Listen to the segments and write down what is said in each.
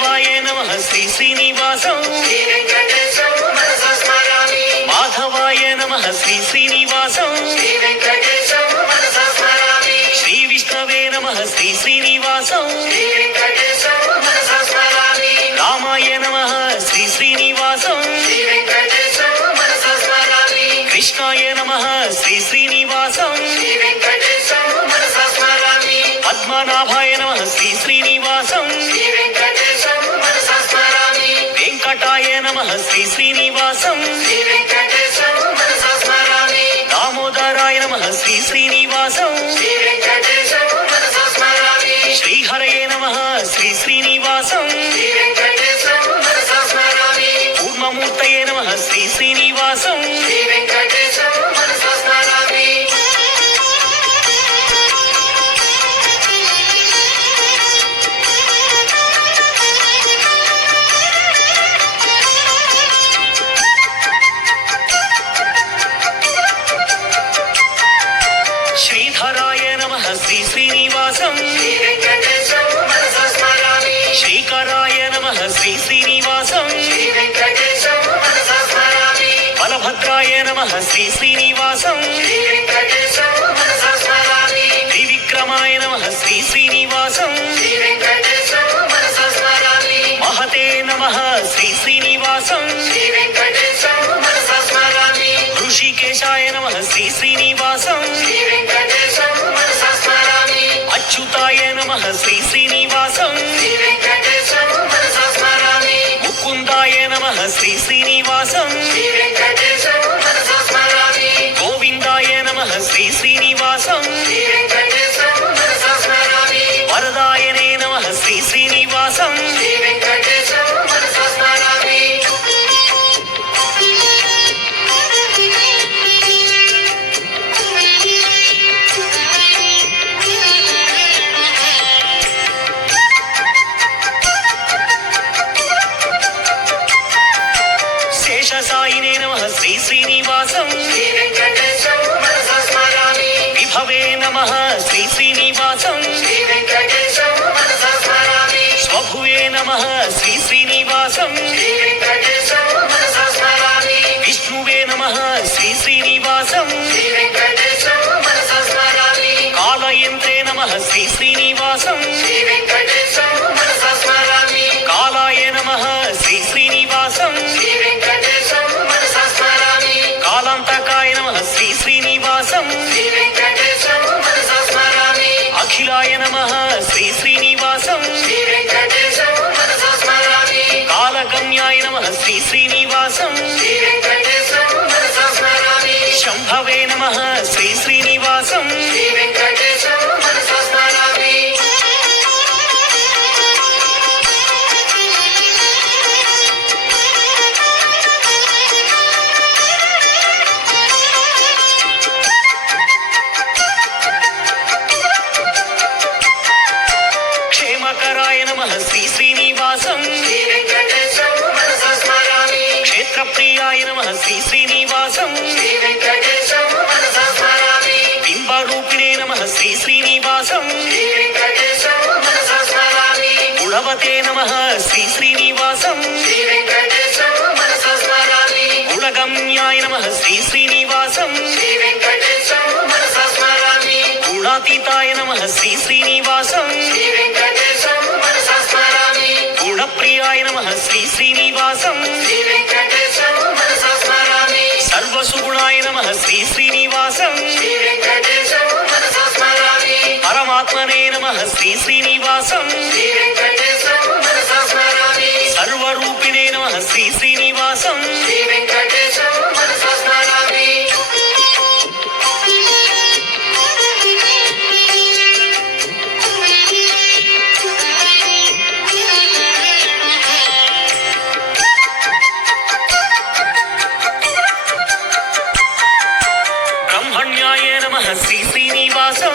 మాధవాయ నమః శ్రీ శ్రీనివాసం మాధవాయ నమః శ్రీ శ్రీనివాసం శ్రీ విష్ణవే నమః శ్రీ శ్రీనివాసం రామాయ నమః శ్రీ శ్రీనివాసం కృష్ణాయ నమః శ్రీ శ్రీనివాసం పద్మనాభాయ నమః శ్రీ శ్రీనివాసం వెంకటాయ నమః శ్రీ శ్రీనివాసం దామోదరాయ నమః శ్రీ శ్రీనివాసం శ్రీహరయే నమః శ్రీ శ్రీనివాసం కూర్మమూర్తయే నమః శ్రీ శ్రీనివాసం శ్రీధరాయ నమః శ్రీ శ్రీనివాసం శ్రీకరాయ నమః శ్రీ శ్రీనివాసం బలభద్రాయ నమః శ్రీ శ్రీనివాసం త్రివిక్రమాయ నమః శ్రీ శ్రీనివాసం మహతే నమః శ్రీ శ్రీనివాసం ఋషికేశాయ నమః శ్రీ శ్రీనివాసం అచ్యుతాయ నమః శ్రీ శ్రీనివాసం ముకుందాయ నమః శ్రీ శ్రీనివాసం గోవిందాయ నమః శ్రీ శ్రీనివాసం వరదాయనే నమః శ్రీ శ్రీనివాసం శేషసాయినే నమః శ్రీ శ్రీనివాసం విభవే నమః శ్రీ శ్రీనివాసం స్వభువే నమః శ్రీ శ్రీనివాసం విష్ణువే నమః శ్రీ శ్రీనివాసం కాలయంత్రే నమః శ్రీ శ్రీనివాసం కాలాయ నమః శ్రీ శ్రీనివాసం కాలాంతకాయ నమః శ్రీ శ్రీనివాసం అఖిలాయ నమః శ్రీ శ్రీనివాసం కాలగమ్యాయ నమః శ్రీ శ్రీనివాసం శంభవే నమః శ్రీ శ్రీనివాసం క్షేమకరాయ నమః శ్రీ శ్రీనివాసం క్షేత్రప్రియాయ నమః శ్రీ శ్రీనివాసం బింబరూపిణే నమః శ్రీ శ్రీనివాసం గుణవతే నమః శ్రీ శ్రీనివాసం గుణగమ్యాయ నమః శ్రీ శ్రీనివాసం గుణాతీతాయ నమః శ్రీ శ్రీనివాసం గుణప్రియాయ నమః శ్రీ శ్రీనివాసం సర్వసుగుణాయ నమః శ్రీ శ్రీనివాసం పరమాత్మనే నమః శ్రీ శ్రీనివాసం సర్వరూపిణే నమః శ్రీ శ్రీనివాసం బ్రహ్మణ్యాయ నమః శ్రీ శ్రీనివాసం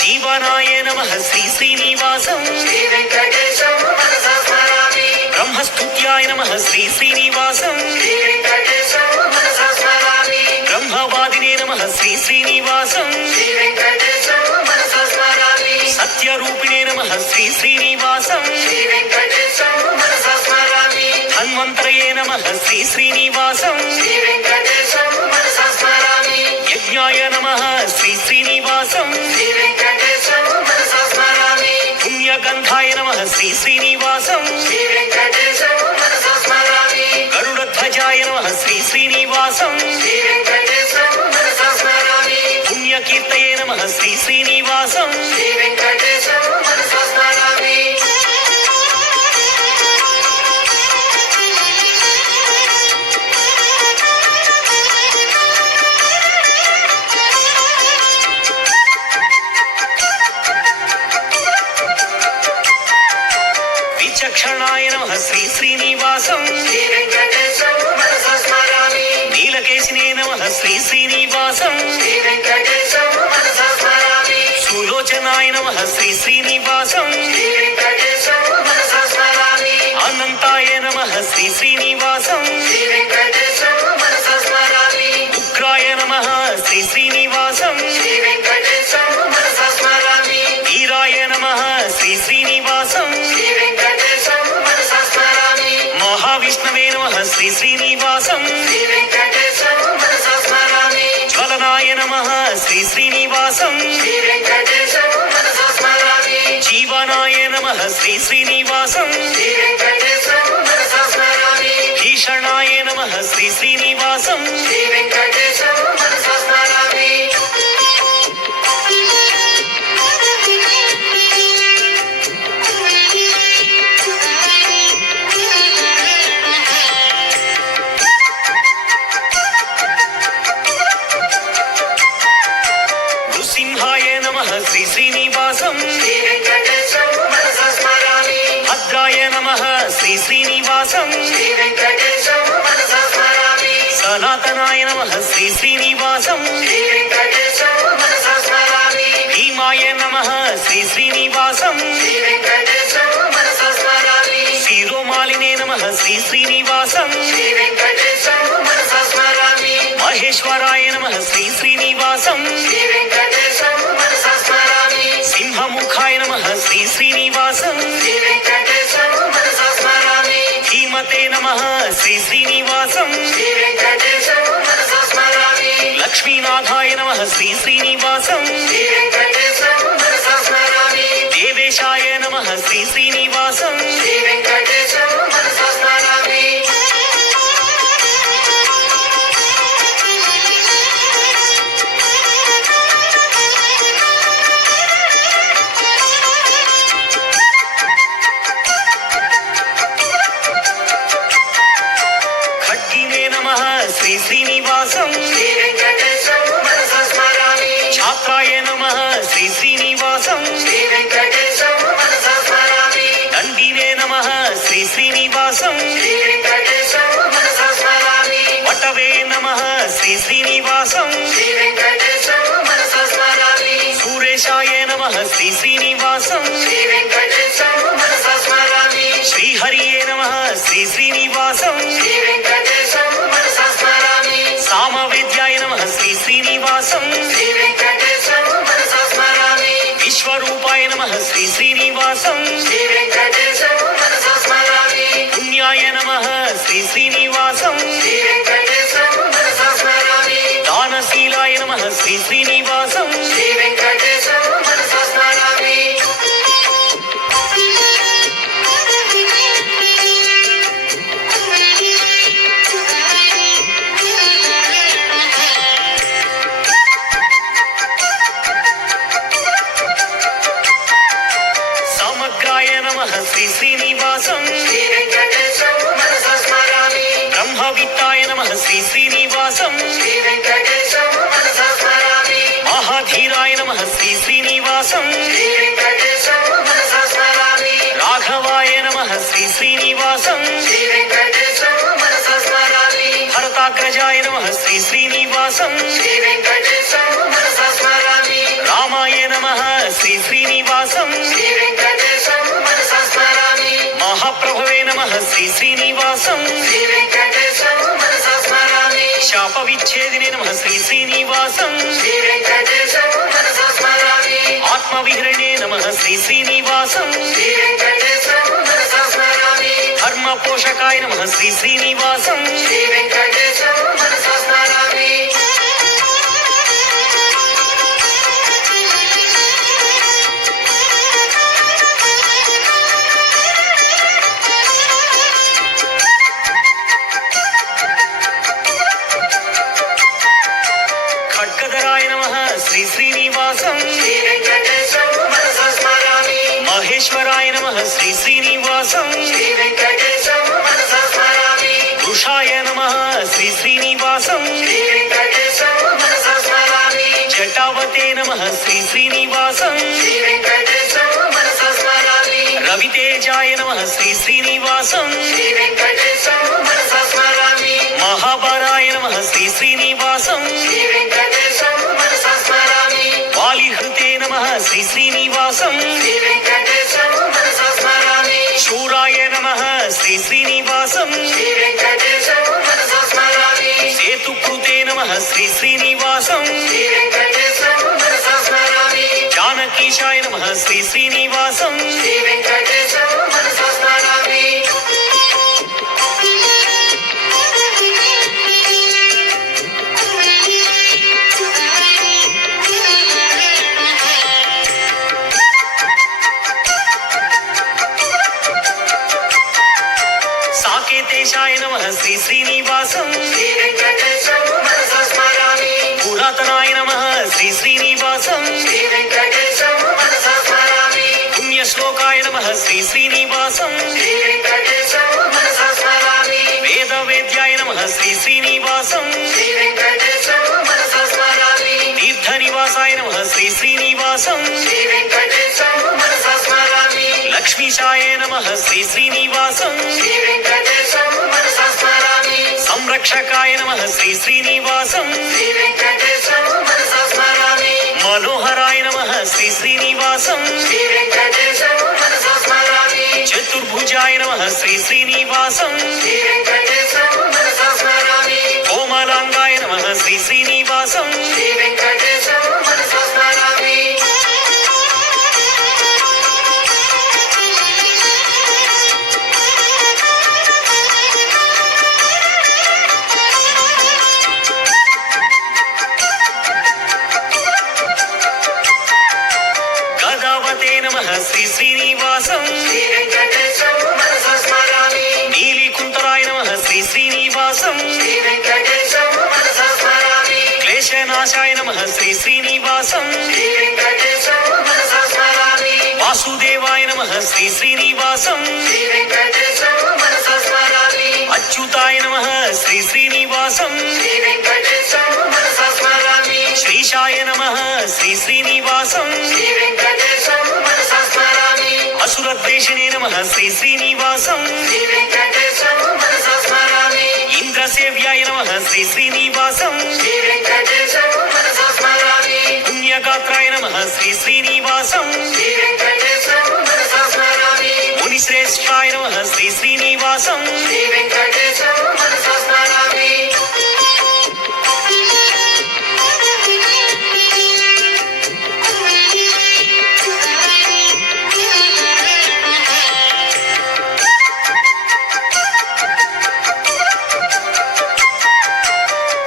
జీవనాయ నమః శ్రీ శ్రీనివాసం బ్రహ్మస్తుత్యాయ నమః శ్రీ శ్రీనివాసం బ్రహ్మవాదినే నమః శ్రీ శ్రీనివాసం సత్యరూపిణే నమః శ్రీ శ్రీనివాసం శ్రీ వెంకటేశం మనసా స్మరామి ధన్వంతరయే నమః శ్రీ శ్రీనివాసం శ్రీ వెంకటేశం మనసా స్మరామి యజ్ఞాయ నమః శ్రీ శ్రీనివాసం శ్రీ వెంకటేశం మనసా స్మరామి పుణ్యగంధాయ నమః శ్రీ శ్రీనివాసం శ్రీ వెంకటేశం మనసా స్మరామి గరుడధ్వజాయ నమః శ్రీ శ్రీనివాసం శ్రీ వెంకటేశం మనసా స్మరామి పుణ్యకీర్తయే నమః శ్రీ శ్రీనివాసం శ్రీ వెంకటేశం మనసా స్మరామి విచక్షణాయ నమః శ్రీ శ్రీనివాసం శ్రీ వెంకటేశం మనసా స్మరామి నీలకేశినే నమః శ్రీ శ్రీనివాసం శ్రీ వెంకటేశం మనసా స్మరామి సులోచనాయ నమః శ్రీ శ్రీనివాసం శ్రీ వెంకటేశం మనసా స్మరామి అనంతాయ నమః శ్రీ శ్రీనివాసం శ్రీ వెంకటేశం మనసా స్మరామి ఉగ్రాయ నమః శ్రీ శ్రీనివాసం శ్రీ వెంకటేశం మనసా స్మరామి వీరాయ నమః శ్రీ శ్రీనివాసం శ్రీ వెంకటేశం మనసా స్మరామి మహావిష్ణవే నమః శ్రీ శ్రీనివాసం శ్రీ వెంకటేశం మనసా స్మరామి జ్వలనాయ నమః శ్రీ శ్రీనివాసం శ్రీ వెంకటేశం మనసా స్మరామి జీవనాయ నమః శ్రీ శ్రీనివాసం శ్రీ వెంకటేశం మనసా స్మరామి భీషణాయ నమః శ్రీ శ్రీనివాసం శ్రీ వెంకటేశం మనసా స్మరామి నృసింహాయ నమః శ్రీ శ్రీనివాసం శ్రీ వెంకటేశం మనసా స్మరామి భద్రాయ నమః శ్రీ శ్రీనివాసం శ్రీ వెంకటేశం మనసా స్మరామి సనాతనాయ నమః శ్రీ శ్రీనివాసం శ్రీ వెంకటేశం మనసా స్మరామి భీమాయ నమః శ్రీ శ్రీనివాసం శ్రీ వెంకటేశం మనసా స్మరామి శిరోమాలినే నమః శ్రీ శ్రీనివాసం శ్రీ వెంకటేశం మనసా స్మరామి మహేశ్వరాయ నమః శ్రీ శ్రీనివాసం శ్రీ వెంకటేశం మనసా స్మరామి సింహముఖాయ నమః శ్రీ శ్రీనివాసం శ్రీ వెంకటేశం మనసా స్మరామి ధీమతే నమః శ్రీ శ్రీనివాసం శ్రీ వెంకటేశం మనసా స్మరామి లక్ష్మీనాథాయ నమః శ్రీ శ్రీనివాసం శ్రీ వెంకటేశం మనసా స్మరామి దేవేశాయ నమః శ్రీ శ్రీనివాసం శ్రీ వెంకటేశం మనసా స్మరామి ఖడ్గినే నమః శ్రీ శ్రీనివాసం శ్రీ వెంకటేశం మనసా స్మరామి ఛాత్రాయ నమః శ్రీ శ్రీనివాసం శ్రీ వెంకటేశం మనసా స్మరామి దండినే నమః శ్రీ శ్రీనివాసం శ్రీ వెంకటేశం మనసా స్మరామి వటవే నమః శ్రీ శ్రీనివాసం శ్రీ వెంకటేశం మనసా స్మరామి సూరేశాయ నమః శ్రీ శ్రీనివాసం శ్రీ వెంకటేశం మనసా స్మరామి శ్రీహరియే నమః శ్రీ శ్రీనివాసం శ్రీ వెంకటేశం మనసా స్మరామి సామవేద్యాయ నమః శ్రీ శ్రీనివాసం శ్రీ వెంకటేశం మనసా స్మరామి విశ్వరూపాయ నమః శ్రీ శ్రీనివాసం శ్రీ వెంకటేశం మనసా స్మరామి పుణ్యాయ నమః శ్రీ శ్రీనివాసం శ్రీ వెంకటేశం మనసా స్మరామి దానశీలాయ నమః శ్రీ శ్రీనివాసం శ్రీ వెంకటేశం మనసా స్మరామి సమగ్రాయ నమః శ్రీ శ్రీనివాసం శ్రీ వెంకటేశం మనసా స్మరామి బ్రహ్మవిత్తాయ నమః శ్రీ శ్రీనివాసం శ్రీ వెంకటేశం మనసా స్మరామి మహాధీరాయ నమః శ్రీ శ్రీనివాసం శ్రీ వెంకటేశం మనసా స్మరామి రాఘవాయ నమః శ్రీ శ్రీనివాసం శ్రీ వెంకటేశం మనసా స్మరామి భరతాగ్రజాయ నమః శ్రీ శ్రీనివాసం శ్రీ వెంకటేశం మనసా స్మరామి రామాయ నమః శ్రీ శ్రీనివాసం శ్రీ వెంకటేశం మనసా స్మరామి మహాప్రభవే నమః శ్రీ శ్రీనివాసం శ్రీ వెంకటేశం మనసా స్మరామి శాప విచ్ఛేదినే నమః శ్రీ శ్రీనివాసం శ్రీ వెంకటేశం మనసా స్మరామి ఆత్మ విహరణే నమః శ్రీ శ్రీనివాసం శ్రీ వెంకటేశం మనసా స్మరామి ధర్మ పోషకాయ నమః శ్రీ శ్రీనివాసం శ్రీ వెంకటేశం మనసా స్మరామి ఖడ్గధరాయ నమః శ్రీ శ్రీనివాసం శ్రీ వెంకటేశం మనసా స్మరామి మహేశ్వరాయ నమః శ్రీ శ్రీనివాసం శ్రీ వెంకటేశం మనసా స్మరామి వృషాయ నమః శ్రీ శ్రీనివాసం శ్రీ వెంకటేశం మనసా స్మరామి జటావతే నమః శ్రీ శ్రీనివాసం శ్రీ వెంకటేశం మనసా స్మరామి రవితేజాయ నమః శ్రీ శ్రీనివాసం శ్రీ వెంకటేశం మనసా స్మరామి మహాబలాయ నమః శ్రీ శ్రీనివాసం శ్రీ వెంకటేశం మనసా స్మరామి వాలిహృతే నమః శ్రీ శ్రీనివాసం శ్రీ వెంకటేశం మనసా స్మరామి శూరాయ నమః శ్రీ శ్రీనివాసం శ్రీ వెంకటేశం మనసా స్మరామి సేతుకృతే నమః శ్రీ శ్రీనివాసం శ్రీ వెంకటేశం మనసా స్మరామి జానకీశాయ నమః శ్రీ శ్రీనివాసం శ్రీ వెంకటేశం మనసా స్మరామి సాకేతేశాయ నమః శ్రీ శ్రీనివాసం శ్రీ వెంకటేశం మనసా స్మరామి పురాతనాయ నమః శ్రీ శ్రీనివాసం శ్రీ వెంకటేశం మనసా స్మరామి పుణ్యశ్లోకాయ నమః శ్రీ శ్రీనివాసం శ్రీ వెంకటేశం మనసా స్మరామి వేదవేద్యాయ నమః శ్రీ శ్రీనివాసం శ్రీ వెంకటేశం మనసా స్మరామి తీర్థనివాసాయ నమః శ్రీ శ్రీనివాసం శ్రీ వెంకటేశం మనసా స్మరామి లక్ష్మీశాయ నమః శ్రీ శ్రీనివాసం శ్రీ వెంకటేశం మనసా స్మరామి సంరక్షకాయ నమః శ్రీ శ్రీనివాసం శ్రీ వెంకటేశం మనసా స్మరామి మనోహరాయ నమః శ్రీ శ్రీనివాసం శ్రీ వెంకటేశం మనసా స్మరామి చతుర్భుజాయ నమః శ్రీ శ్రీనివాసం శ్రీ వెంకటేశం మనసా స్మరామి కోమలాంగాయ నమః శ్రీ శ్రీనివాసం శ్రీ వెంకటేశం మనసా స్మరామి గదావతే నమః శ్రీ శ్రీనివాసం శ్రీ వెంకటేశం మనసా స్మరామి నీలికుంతరాయ నమః శ్రీ శ్రీనివాసం శ్రీ వెంకటేశం మనసా స్మరామి క్లేశనాశాయ నమః శ్రీ శ్రీనివాసం శ్రీ వెంకటేశం మనసా స్మరామి వాసుదేవాయ నమః శ్రీ శ్రీనివాసం శ్రీ వెంకటేశం మనసా స్మరామి అచ్యుతాయ నమః శ్రీ శ్రీనివాసం శ్రీ వెంకటేశం మనసా స్మరామి శ్రీశాయ నమః శ్రీ శ్రీనివాసం శ్రీ వెంకటేశం మనసా స్మరామి అసురద్వేషిణే నమః శ్రీ శ్రీనివాసం శ్రీ వెంకటేశం మనసా స్మరామి ఇంద్రసేవ్యాయ నమః శ్రీ శ్రీనివాసం శ్రీ వెంకటేశం మనసా స్మరామి పుణ్యగాత్రాయ నమః శ్రీ శ్రీనివాసం శ్రీ వెంకటేశం మనసా స్మరామి మునిశ్రేష్ఠాయ నమః శ్రీ శ్రీనివాసం శ్రీ వెంకటేశం మనసా స్మరామి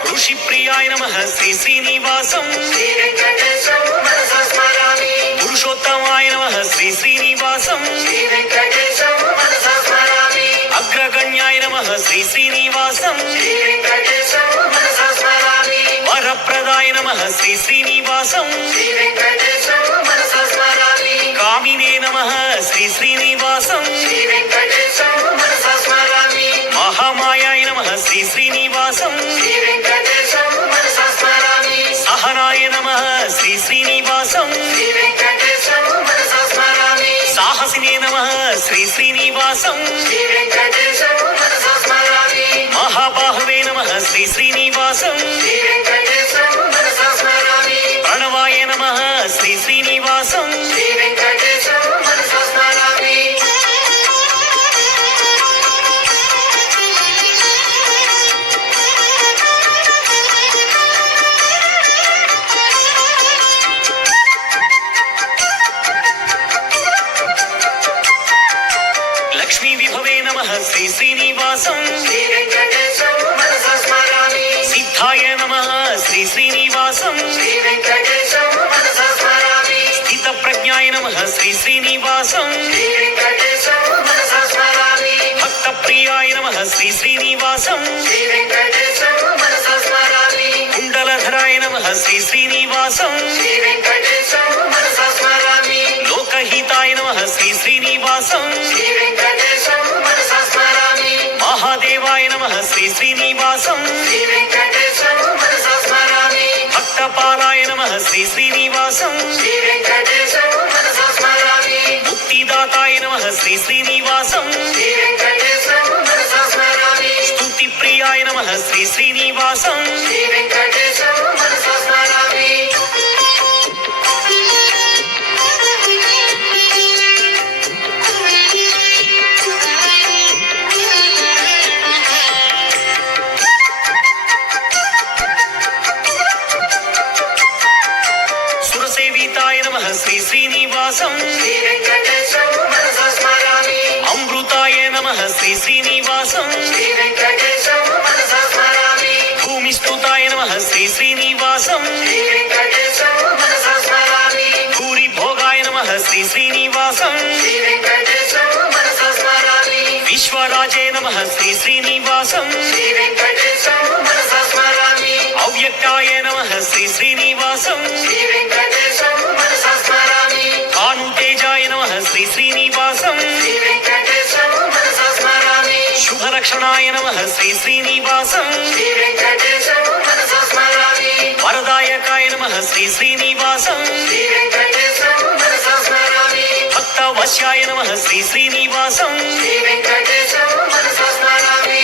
ఋషిప్రియాయ నమః శ్రీ శ్రీనివాసం శ్రీ వెంకటేశం మనసా స్మరామి పురుషోత్తమాయ నమః శ్రీ శ్రీనివాసం శ్రీ వెంకటేశం మనసా స్మరామి అగ్రగణ్యాయ నమః శ్రీ శ్రీనివాసం శ్రీ వెంకటేశం మనసా స్మరామి వరప్రదాయ నమః శ్రీ శ్రీనివాసం శ్రీ వెంకటేశం మనసా స్మరామి కామినే నమః శ్రీ శ్రీనివాసం శ్రీ వెంకటేశం మనసా స్మరామి మహామాయాయ నమః శ్రీ శ్రీనివాసం శ్రీ వెంకటేశం మనసా స్మరామి సహనాయ నమః శ్రీ శ్రీనివాసం శ్రీ వెంకటేశం మనసా స్మరామి సాహసినే నమః శ్రీ శ్రీనివాసం శ్రీ వెంకటేశం మనసా స్మరామి మహాబాహవే నమః శ్రీ శ్రీనివాసం శ్రీ వెంకటేశం మనసా స్మరామి ప్రణవాయ నమః శ్రీ శ్రీనివాసం శ్రీ వెంకటేశం మనసా స్మరామి వెంకటేశం మనసా స్మరామి. స్థిత ప్రజ్ఞాయ నమః శ్రీ శ్రీనివాసం శ్రీ వెంకటేశం మనసా స్మరామి. భక్త ప్రియాయ నమః శ్రీ శ్రీనివాసం శ్రీ వెంకటేశం మనసా స్మరామి. కుండలధరాయ నమః శ్రీ శ్రీనివాసం శ్రీ వెంకటేశం మనసా స్మరామి. లోకహితాయ నమః శ్రీ శ్రీనివాసం శ్రీ వెంకటేశం మనసా స్మరామి. మహాదేవాయ నమః శ్రీ శ్రీనివాసం శ్రీ వెంకటేశం మనసా స్మరామి. భక్తపాలాయ నమః శ్రీ శ్రీనివాసం శ్రీ వెంకటేశం మనసా స్మరామి. ముక్తిదాతాయ నమః శ్రీ శ్రీనివాసం శ్రీ వెంకటేశం మనసా స్మరామి. స్తుతి ప్రియాయ నమః శ్రీ శ్రీనివాసం శ్రీ వెంకటేశం మనసా స్మరామి. సురసేవితాయ నమః శ్రీ శ్రీనివాసం శ్రీ వెంకటేశం మనసా స్మరామి. అమృతాయ నమః శ్రీ శ్రీనివాసం శ్రీ వెంకటేశం మనసా స్మరామి. భూమిస్తుతాయ నమః శ్రీ శ్రీనివాసం శ్రీ వెంకటేశం మనసా స్మరామి. భూరి భోగాయ నమః శ్రీ శ్రీనివాసం శ్రీ వెంకటేశం మనసా స్మరామి. విశ్వరాజే నమః శ్రీ శ్రీనివాసం శ్రీ వెంకటేశం మనసా స్మరామి. అవ్యక్తాయ నమః శ్రీ శ్రీనివాసం శ్రీ వెంకటేశం మనసా స్మరామి. భానుతేజాయ నమః శ్రీ శ్రీనివాసం శ్రీ వెంకటేశం మనసా స్మరామి. శుభలక్షణాయ నమః శ్రీ శ్రీనివాసం శ్రీ వెంకటేశం మనసా స్మరామి. వరదాయకాయ నమః శ్రీ శ్రీనివాసం శ్రీ వెంకటేశం మనసా స్మరామి. భక్తవశ్యాయ నమః శ్రీ శ్రీనివాసం శ్రీ వెంకటేశం మనసా స్మరామి.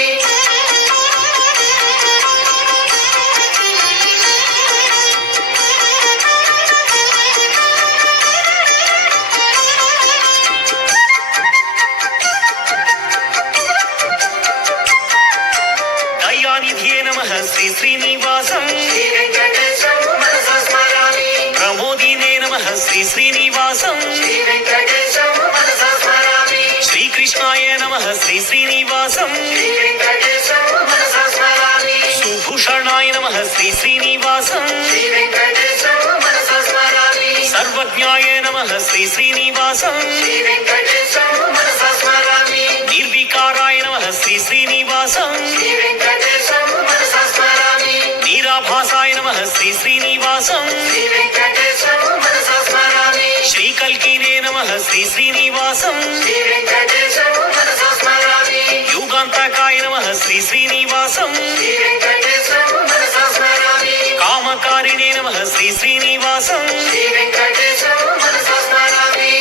దయానిధియే నమః శ్రీ శ్రీనివాసం శ్రీ వెంకటేశం మనసా స్మరామి. ప్రమోదినే నమః శ్రీ శ్రీనివాసం శ్రీ వెంకటేశం మనసా స్మరామి. శ్రీకృష్ణాయ నమః శ్రీ శ్రీనివాసం శ్రీ వెంకటేశం మనసా స్మరామి. సుభూషణాయ నమః శ్రీ శ్రీనివాసం శ్రీ వెంకటేశం మనసా స్మరామి. సర్వజ్ఞాయ నమః శ్రీ శ్రీనివాసం శ్రీ వెంకటేశం మనసా స్మరామి. నిర్వికారాయ నమః శ్రీ శ్రీనివాసం శ్రీ వెంకటేశం మనసా స్మరామి. నీరాభాసాయ నమః శ్రీ శ్రీనివాసం శ్రీ వెంకటేశం మనసా స్మరామి. శ్రీకల్కినే నమః శ్రీ శ్రీనివాసం శ్రీ వెంకటేశం మనసా స్మరామి. యుగాంతకాయ నమః శ్రీ శ్రీనివాసం శ్రీ వెంకటేశం మనసా స్మరామి. కామకారిణే నమః శ్రీ శ్రీనివాసం శ్రీ వెంకటేశం మనసా స్మరామి.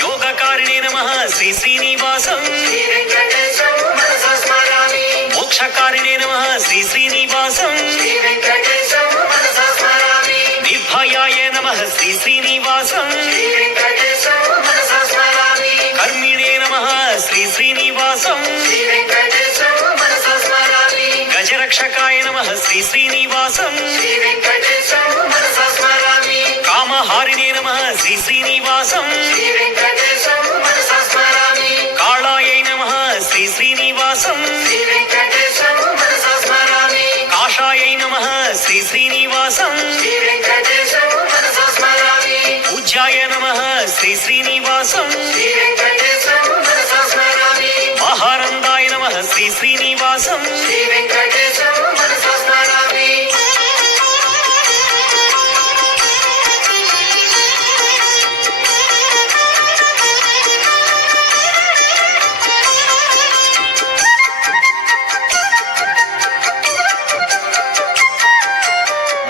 యోగకారిణే నమః శ్రీ శ్రీనివాసం శ్రీ వెంకటేశం మనసా స్మరామి. మోక్షకారిణే నమః శ్రీ శ్రీనివాసం శ్రీ వెంకటేశం మనసా స్మరామి. నిర్భయాయ నమః శ్రీ శ్రీనివాసం శ్రీ వెంకటేశం మనసా స్మరామి. కర్మిణే నమః శ్రీ శ్రీనివాసం శ్రీ వెంకటేశం మనసా స్మరామి. గజరక్షకాయ నమః శ్రీ శ్రీనివాసం శ్రీ వెంకటేశం మనసా స్మరామి. కామహారిణే నమః శ్రీ శ్రీనివాసం శ్రీ వెంకటేశం మనసా స్మరామి. కాళాయై నమః శ్రీ శ్రీనివాసం శ్రీ వెంకటేశం మనసా స్మరామి. కాషాయై నమః శ్రీ శ్రీనివాసం శ్రీ వెంకటేశం మనసా స్మరామి. పూజ్యాయ నమః శ్రీ శ్రీనివాసం శ్రీ వెంకటేశం మనసా స్మరామి. మహానందాయ నమః శ్రీ శ్రీనివాసం శ్రీ వెంకటేశం మనసా స్మరామి.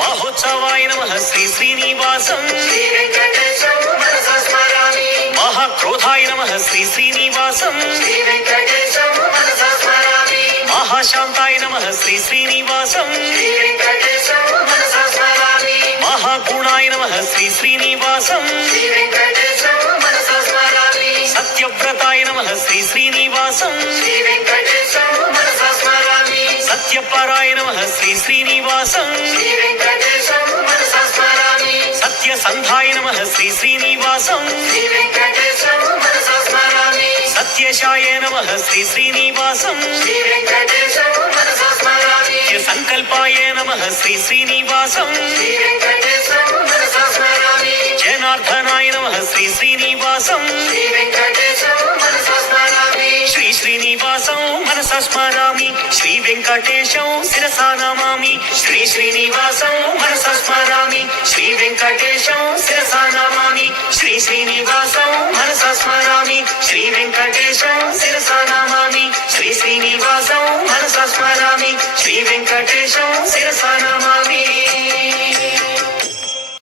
మహోత్సవాయ నమః శ్రీ శ్రీనివాసం శ్రీ వెంకటేశం మనసా స్మరామి. మహాక్రోధాయ నమః శ్రీ శ్రీనివాసం శ్రీ వెంకటేశం మనసా స్మరామి. మహాశాంతాయ నమః శ్రీ శ్రీనివాసం శ్రీ వెంకటేశం మనసా స్మరామి. మహాగుణాయ నమః శ్రీ శ్రీనివాసం శ్రీ వెంకటేశం మనసా స్మరామి. సత్యవ్రతాయ నమః శ్రీ శ్రీనివాసం శ్రీ వెంకటేశం మనసా స్మరామి. సత్యపరాయ నమః శ్రీ శ్రీనివాసం శ్రీ వెంకటేశం మనసా స్మరామి సత్యసంధాయ నమః శ్రీ శ్రీనివాసం శ్రీ వెంకటేశం మనసా స్మరామి సత్యశాయ నమః శ్రీ శ్రీనివాసం శ్రీ వెంకటేశం మనసా స్మరామి సంకల్పాయ నమః శ్రీ శ్రీనివాసం శ్రీ వెంకటేశం మనసా స్మరామి జనార్దనాయ నమః శ్రీ శ్రీనివాసం శ్రీ వెంకటేశం మనసా స్మరామి శ్రీ శ్రీనివాసం మనసా స్మరామి శ్రీ వెంకటేశం శిరసా నమామి శ్రీ శ్రీనివాసం మనసా స్మరామి శ్రీ వెంకటేశం శిరసా నమామి శ్రీ శ్రీనివాసం మనసా స్మరామి శ్రీ వెంకటేశం